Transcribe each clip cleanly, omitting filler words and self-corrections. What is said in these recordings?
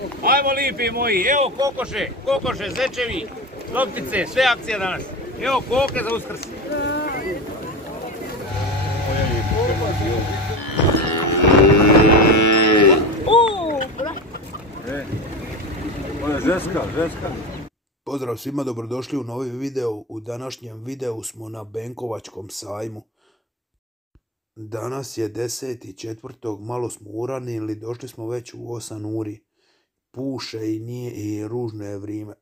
Ajmo lipi moji, evo kokoše, zečevi, loptice, sve akcije danas. Evo koke za Uskrs. Žeska. Pozdrav svima, dobrodošli u novi video. U današnjem videu smo na Benkovačkom sajmu. Danas je 10.4. malo smo uranili, došli smo već u 8 uri. Puše i ružno je vrijeme.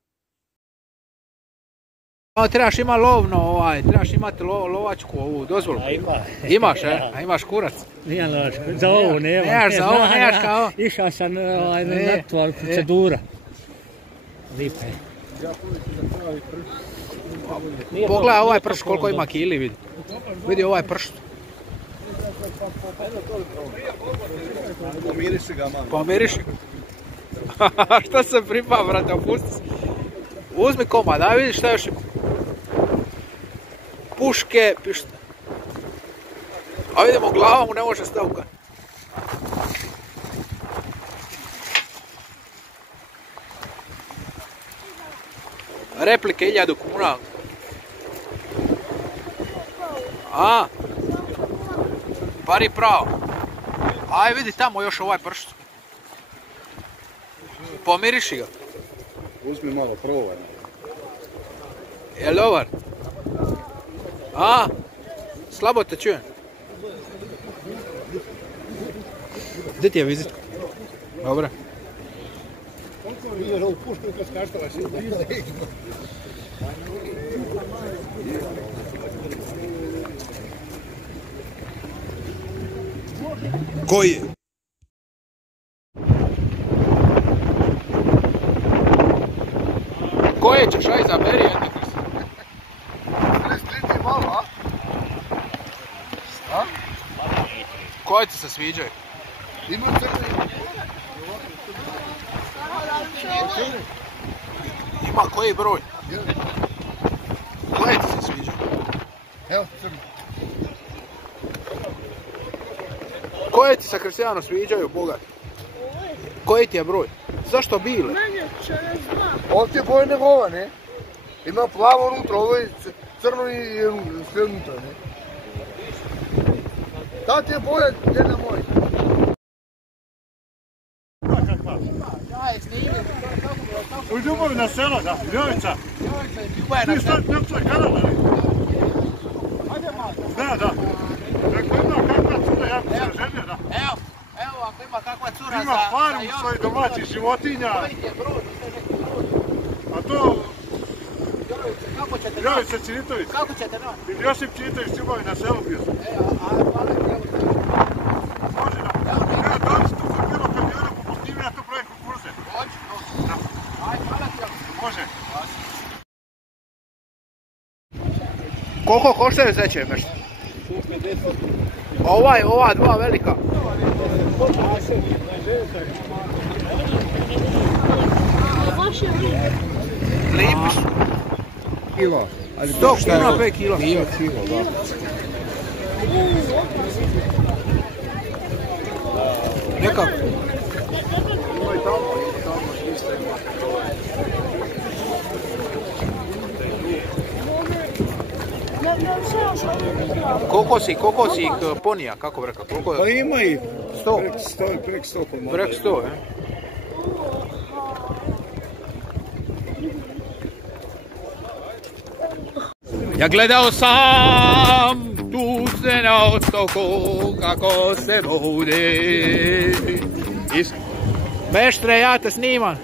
Trebaš imati lovno, trebaš imati lovačku ovu dozvolu. Imaš, a imaš kurac? Nijem lovačku, za ovu nemam. Nemaš kao? Išao sam na to procedura. Lipa je. Pogledaj ovaj pršt koliko ima kili, vidi. Vidi ovaj pršt. Pomiriši ga malo. Pomiriši ga. Što se pripa, brate, opusti se. Uzmi komad, daj vidi šta još ima. Puške, pište. A vidimo, glava mu ne može stavka. Replike 1000 kuna. A, pari pravo. Aj vidi tamo još ovaj pršt. Pomiriši ga. Uzmi malo, probaj. Je li dobar? A, slabo te čujem. Gdje ti je vizitka? Dobre. Koji je? Koje ćeš, aj zaberi, eto. Sliti malo, a? Koje ti se sviđaju? Ima crni. Ima koji broj? Koje ti se sviđaju? Evo crni. Koje ti se Kristijano sviđaju, bogat? Koji ti je broj? Zašto bile? Ovo ti je boje nego ova, ne? Ima plavo unutra, ovo je crno i sve unutra, ne? Ta ti je boja, jedna moja. U ljubavi na selo, da, Ljovica. Ljubav je na selo. Ti šta, Kanada, ne? Da. Ako ima kakva cura, ja bi se ženio, da. Evo, ako ima kakva cura Ima farmu svojih domaćih životinja. A to... Ljovica Činitović. Kako ćete naći? Ili Josip Činitović ljubavi na selu bio sam. Može da. Evo, dođi tu kod bilo kamiona, popustim ja to pravim kukuruze. Može. Koliko koštaju zeće mešta? Ova dva velika. Lipi su. Kilo. 100 kuna 5 kilo. Kilo, da. Nekako. Koliko si ih ponija, kako bi rekao? Pa ima ih. 100? Prek 100 pomoći. Prek 100, je? Ja gledao sam tu se na otoku kako se bude. Meštre, ja te snimam.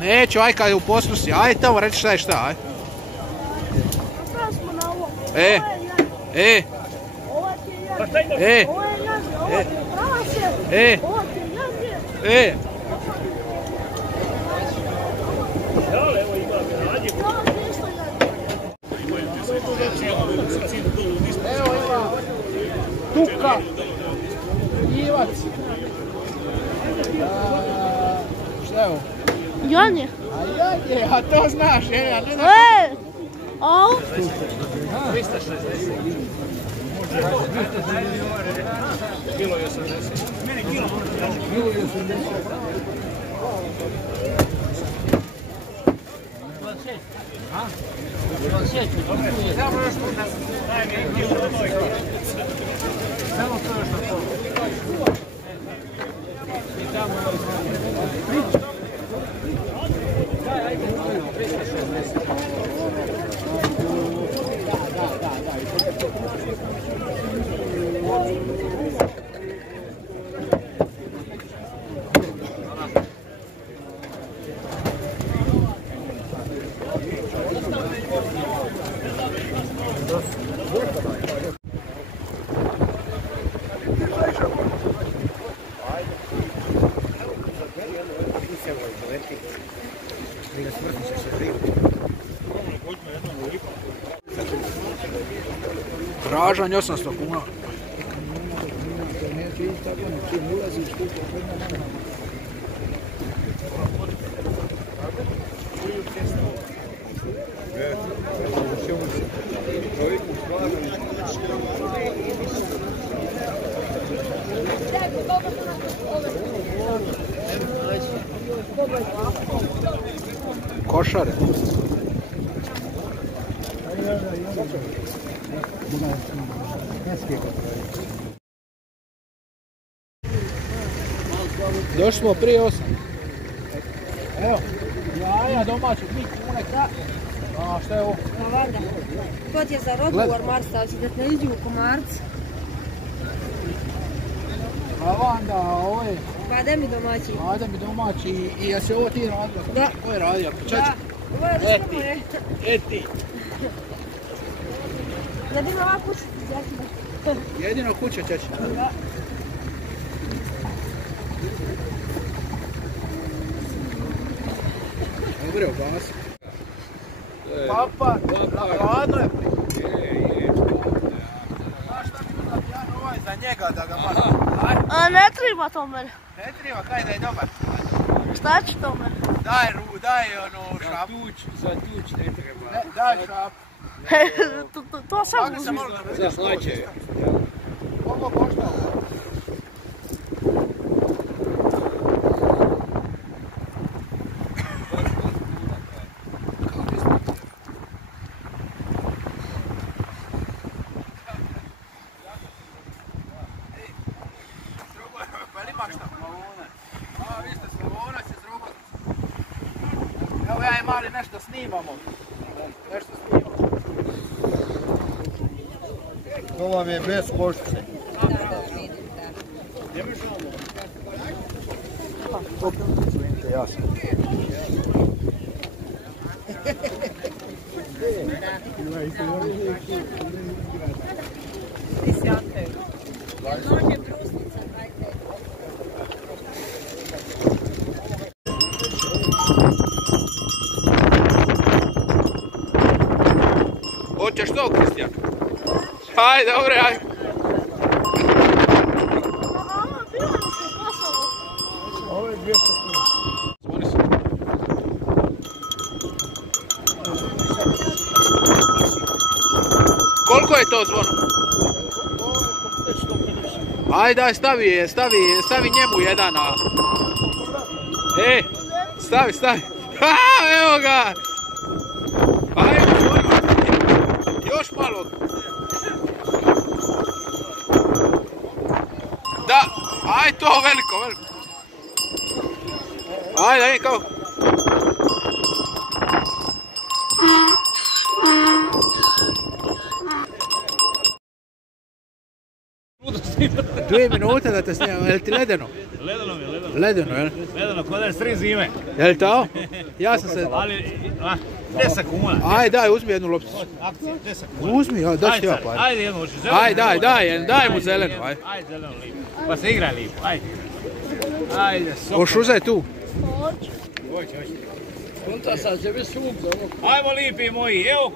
Neću, aj kad u poslu si, aj tamo reći šta je šta, aj. Evo ima tuka, njivac. Šta je ovo? Janje. A to znaš, ja ne znam. O? 360. Kilo je 80. Tražanje 800 kuna. Košare. Došli smo prije 8. Evo, jaja domaći, 3 kune krat. A šta je ovo? Lavanda. To je za rogovor marstavci, da ne iđu u komarci. Lavanda, ovo je... Pade mi domaći. Pade mi domaći i jesi ovo ti radila? Da. Ko je radio? Da. Ovo je da što je. Eti. Jedino ova kuća ćeš. Jedino kuća ćeš. Da. Dobre, obasi. Papa, hladno je. Znaš šta mi da pijano ovaj za njega da ga malo. Ne treba to mene. Ne treba, kaj da je dobar. Šta će to mene? Daj ono šap. Za tuč ne treba. Daj šap. To sam uzim. Za hlače. Koliko košta? Evo ja i mali nešto snimamo. To vam je bez koščice. Hoćeš to, Kristijan? Ajde, dobre, ajde. Ovo je 200 kuna. Zvoni se. Koliko je to zvono? Ajde, daj, stavi njemu jedan, a... Stavi. Ha, evo ga! Ajde, zvoni. Još malo. Da, aj to veliko. Ajde, kao. Dvije minute da te snimam, je li ti ledeno? Ledeno mi je, ledeno. Ledeno, jel? Ledeno, kod je sri zime. Je li to? Ja sam se... Ali, 10 kuna. Ajde, daj, uzmi jednu lopticu. Akcija, 10 kuna. Uzmi, da ću ti ja par. Ajde jednu, hoćeš zelenu? Ajde, daj mu zelenu, ajde. Ajde zelenu lipu. Pa se igra lipu, ajde. Ajde, soko. Hoš uzeti tu? Hoće. Ajmo lipi moji, evo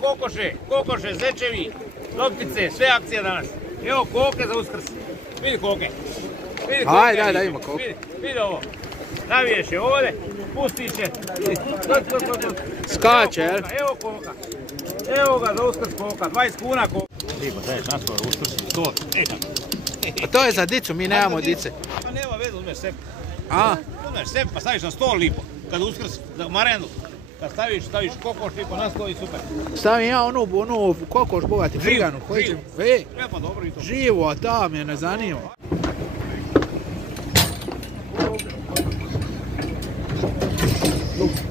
kokoše, zečevi, loptice, sve akcije danas. Evo koke za Uskrs. Vidi koke. Ajde, daj ima koke. Vidi ovo. Naviješ je ovdje, pustiš je. Skače, jel? Evo koka. Evo ga za Uskrs koka, 20 kuna koka. Lipo, daješ naskoro Uskrs, to. A to je za dicu, mi nemamo dice. Pa nema veze, uzme zove sep. A? Znaš, sep pa staviš na stol lipo. Kad uskrs za marendu. Kad staviš kokoš lipo na stol i super. Stavim ja onu kokoš bogati friganu. Živu. Ja pa dobro i to. Živo, a ta me ne zanima.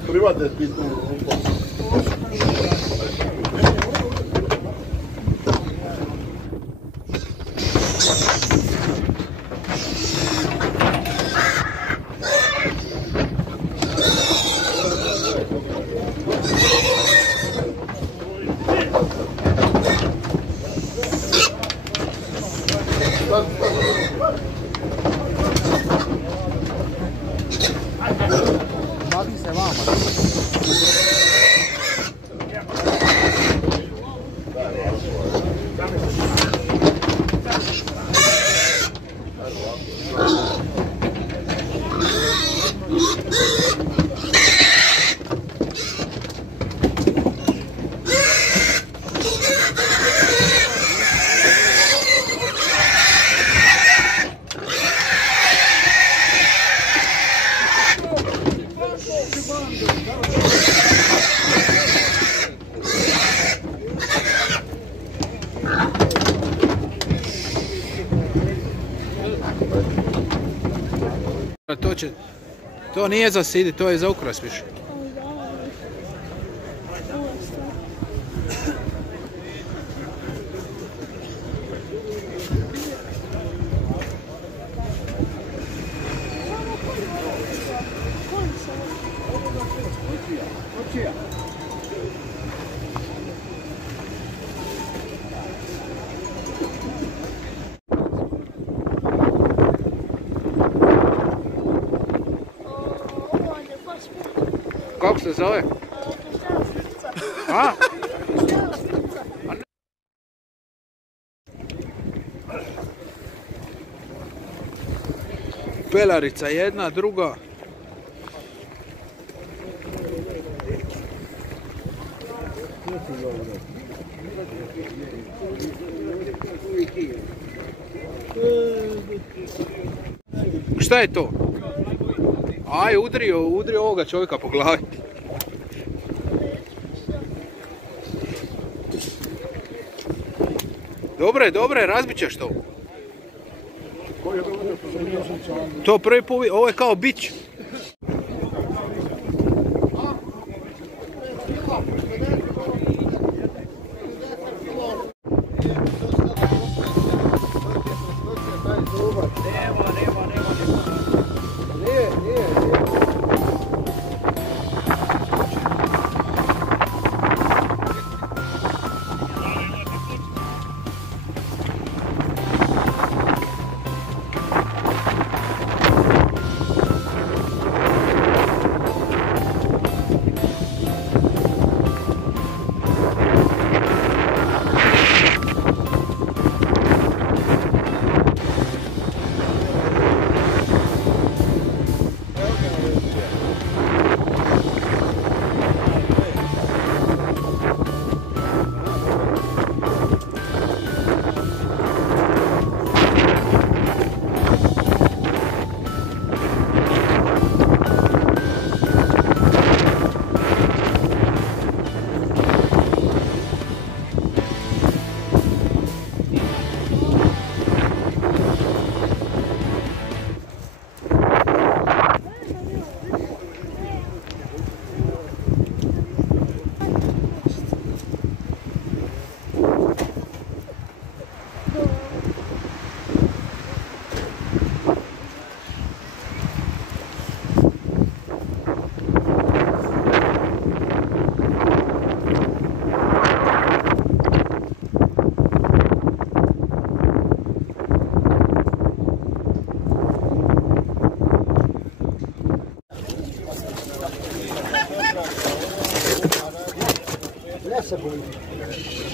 Private ti tu. Bavi se vama. To nije za sidi, to je za ukras više. Kako se zove? A? Pelarica jedna, druga. Šta je to? Aj, udrio ovoga čovjeka po glavi. Dobre, razbit ćeš to. To prvi put, ovo je kao bić.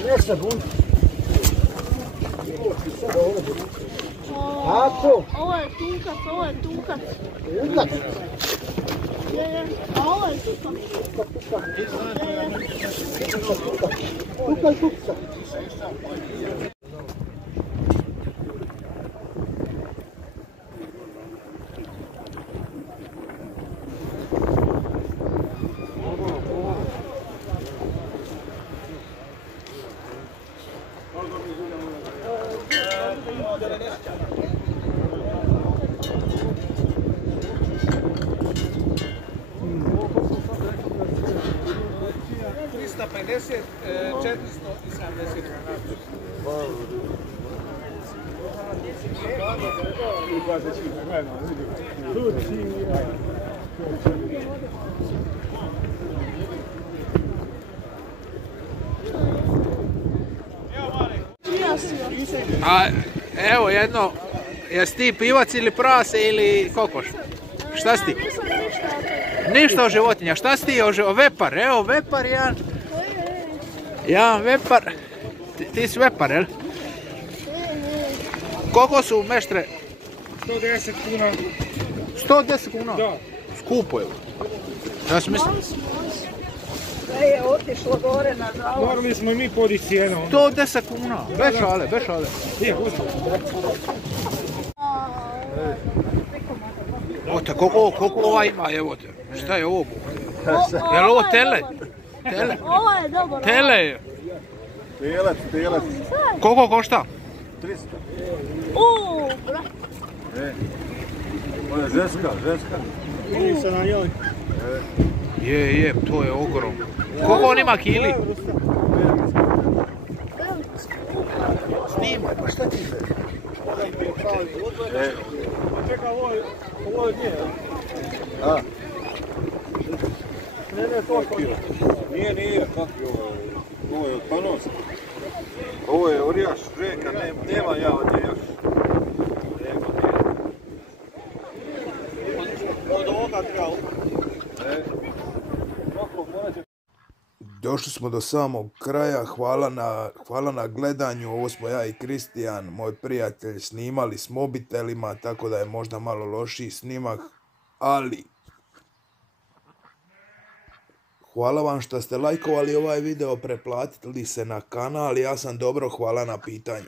Ne sabun. Tako. Ovo je tunkac. Tunkac? A ovo je tunkac. Tukca. 50, 470 grana. A evo jedno, jesi ti pivac ili prase ili kokoš? Šta si ti? Ništa o životinja, šta si ti o vepar? Evo vepar jedan. Jedan vepar. Ti si vepar, jel? Koliko su meštre? 110 kuna. 110 kuna? Da. Skupo je. Ja sam mislim... Je otišlo gore na žalost. Morali smo i mi podići cijenu. 110 kuna. Bez šale, bez šale. Je, uzmi. Evo te, koliko ova ima, evo te. Šta je ovo? Je li ovo tele? Tele? Ovo je dobro. Tele je. Telac. Koliko košta? 300. Brat. Ovo je ženska. Nisam na njoj. Je, to je ogromno. Koliko on ima kili? Snimaj, pa šta ti se? Čekaj, ovo je nije. Ne, to je. Nije, kakvi ovo je? Ovo je od Panosa. Ovo je orijaš, reka, nema ja od nje još. Od ovoga treba. Došli smo do samog kraja, hvala na gledanju, ovo smo ja i Kristijan, moj prijatelj, snimali s mobitelima, tako da je možda malo lošiji snimak, ali hvala vam što ste lajkovali ovaj video, preplatili se na kanal, ja sam dobro, hvala na pitanju.